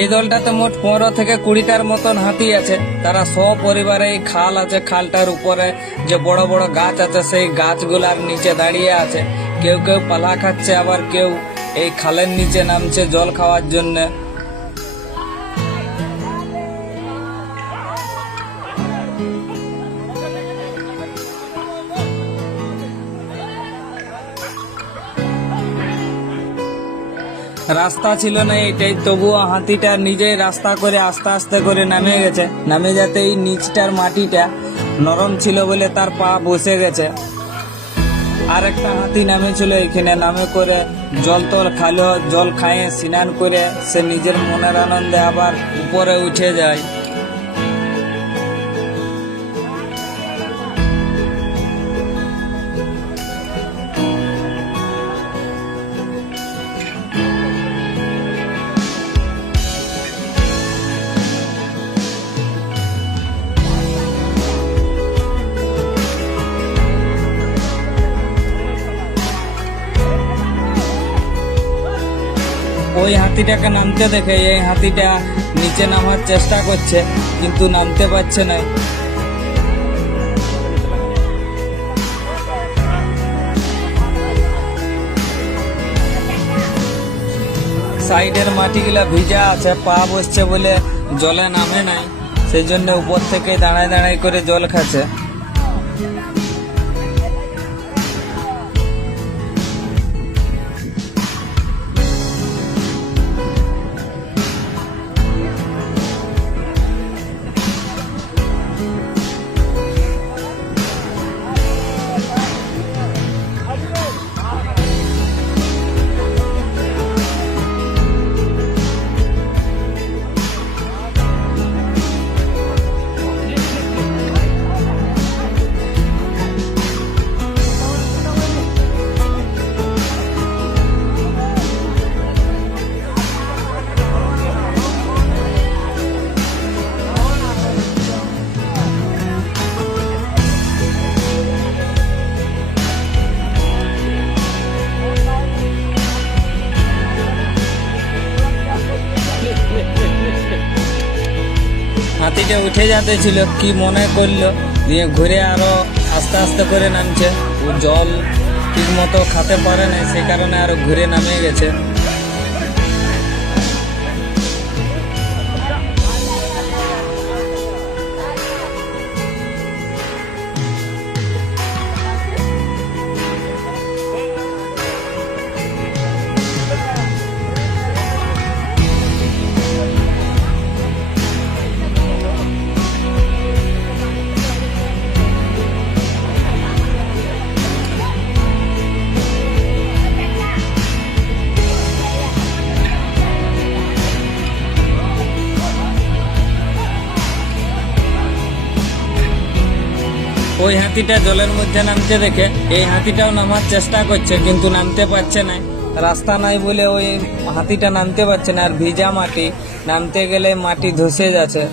এই দলটাতে মোট পনেরো থেকে কুড়িটার মতন হাতি আছে। তারা সপরিবারে এই খাল আছে, খালটার উপরে যে বড় বড় গাছ আছে, সেই গাছগুলার নিচে দাঁড়িয়ে আছে। কেউ কেউ পালা খাচ্ছে, আবার কেউ এই খালের নিচে নামছে জল খাওয়ার জন্য। রাস্তা ছিল না এটাই, তবুও হাতিটা নিজেই রাস্তা করে আস্তে আস্তে করে নামে গেছে। নামে যাতে এই নিচটার মাটিটা নরম ছিল বলে তার পা বসে গেছে। আর একটা হাতি নামেছিল এখানে, নামে করে জল তল খালো, জল খাইয়ে স্নান করে সে নিজের মনের আনন্দে আবার উপরে উঠে যায়। ওই হাতিটাকে নামতে দেখে এই হাতিটা নিচে নামার চেষ্টা করছে, কিন্তু নামতে পারছে না। সাইডের মাটিগুলা ভিজা আছে, পা বসছে বলে জলে নামে নাই সেই জন্য উপর থেকে দাঁড়ায় দাঁড়ায় করে জল খাচ্ছে। হাতিটা উঠে যাতে ছিল, কি মনে করল? দিয়ে ঘুরে আরও আস্তে আস্তে করে নামছে। ও জল ঠিক মতো খাতে পারে না সে কারণে আরও ঘুরে নামিয়ে গেছে। ওই হাতিটা জলের মধ্যে নামতে দেখে, এই হাতিটাও নামার চেষ্টা করছে, কিন্তু নামতে পারছে না রাস্তা নাই বলে ওই হাতিটা নামতে পারছে না, আর ভিজা মাটি, নামতে গেলে মাটি ধসে যাচ্ছে।